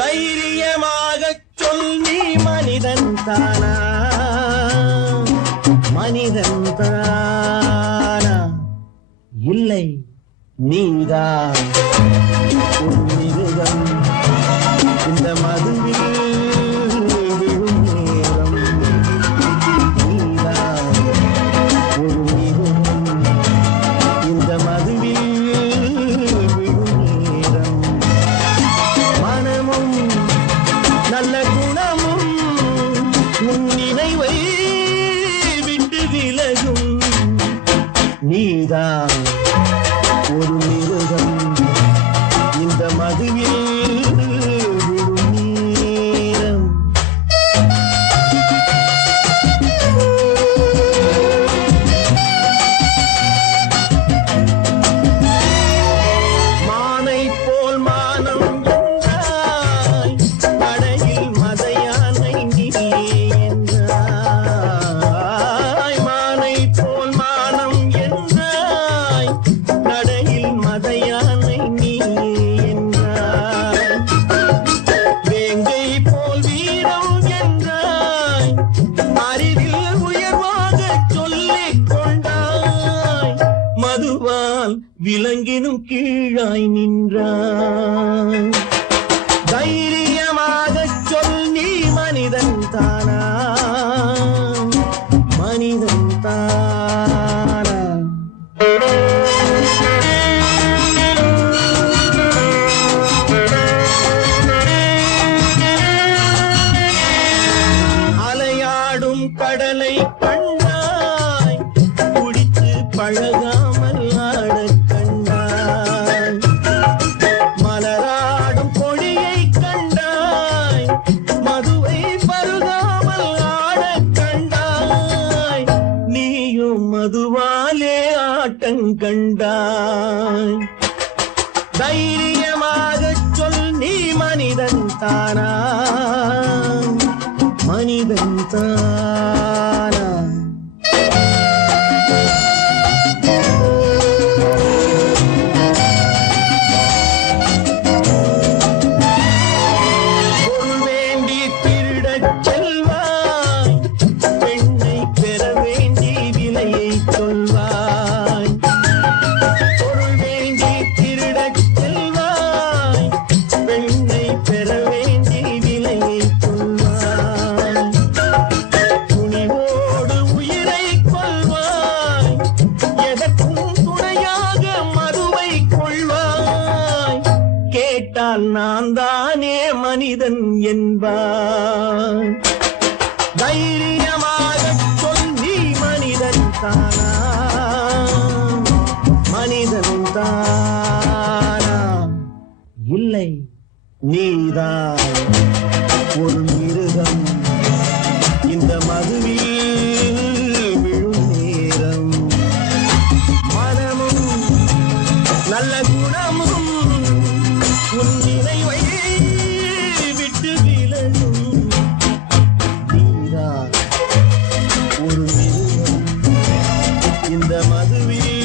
தைரியமாகச் சொல், நீ மனிதன் தானா? மனிதன் தானா? இல்லை, நீதான் ஒரு மிருகம். இந்த மதுவில் விழும் நேரம் நீதான் ஒரு மிருகம். இந்த மதுவில் விழும் நேரம் மனமும் நல்ல குணமும் உன் நினைவை விட்டு விலகும். நீதான் ஒரு மிருகம். இந்த மதுவில் விழும் நேரம் மானை போல் மானம் என்றாய், கடையில் மதையானை நீ என்றாய். மானை போல் மானம் என்றாய், கடையில் மதையானை நீ என்றாய். வேங்கை போல் வீரம் என்றாய், அறிவில் உயர்வாகச் சொல்லிக் கொண்டாய். மதுவால் விலங்கினும் கீழாய் நின்றாய். தைரியமாகச் சொல், நீ மனிதன் தானா? மனிதன் தானா? அலையாடும் கடலை கண்டாய், குடித்து பழகாமல் ஆடக் கண்டாய். மலராடும் கொடியை கண்டாய், மதுவை பருகாமல் ஆடக் கண்டாய். நீயும் மதுவாலே ஆட்டங்கண்டாய். தைரியமாகச் சொல், நீ மனிதன் தானா? மனிதன் தானா? பொருள் வேண்டி திருடச் செல்வாய், பெண்ணை பெற வேண்டி விலையை சொல்வாய். பொருள் வேண்டி திருடச் செல்வாய், பெண்ணை பெற வேண்டி விலையை சொல்வாய். துணிவோடு உயிரை கொள்வாய், எதற்கும் துணையாக மதுவை கொள்வாய். கேட்டால் நான் தானே மனிதன் என்பாய். தைரியமாகச் சொல், நீ மனிதன் தானா? மனிதன் தானா? இல்லை, நீதான் ஒரு மிருகம். இந்த மதுவில் விழும் நேரம் மனமும் நல்ல குணமும் உன் நினைவை விட்டு விலகும். நீதான் ஒரு மிருகம். இந்த மதுவில்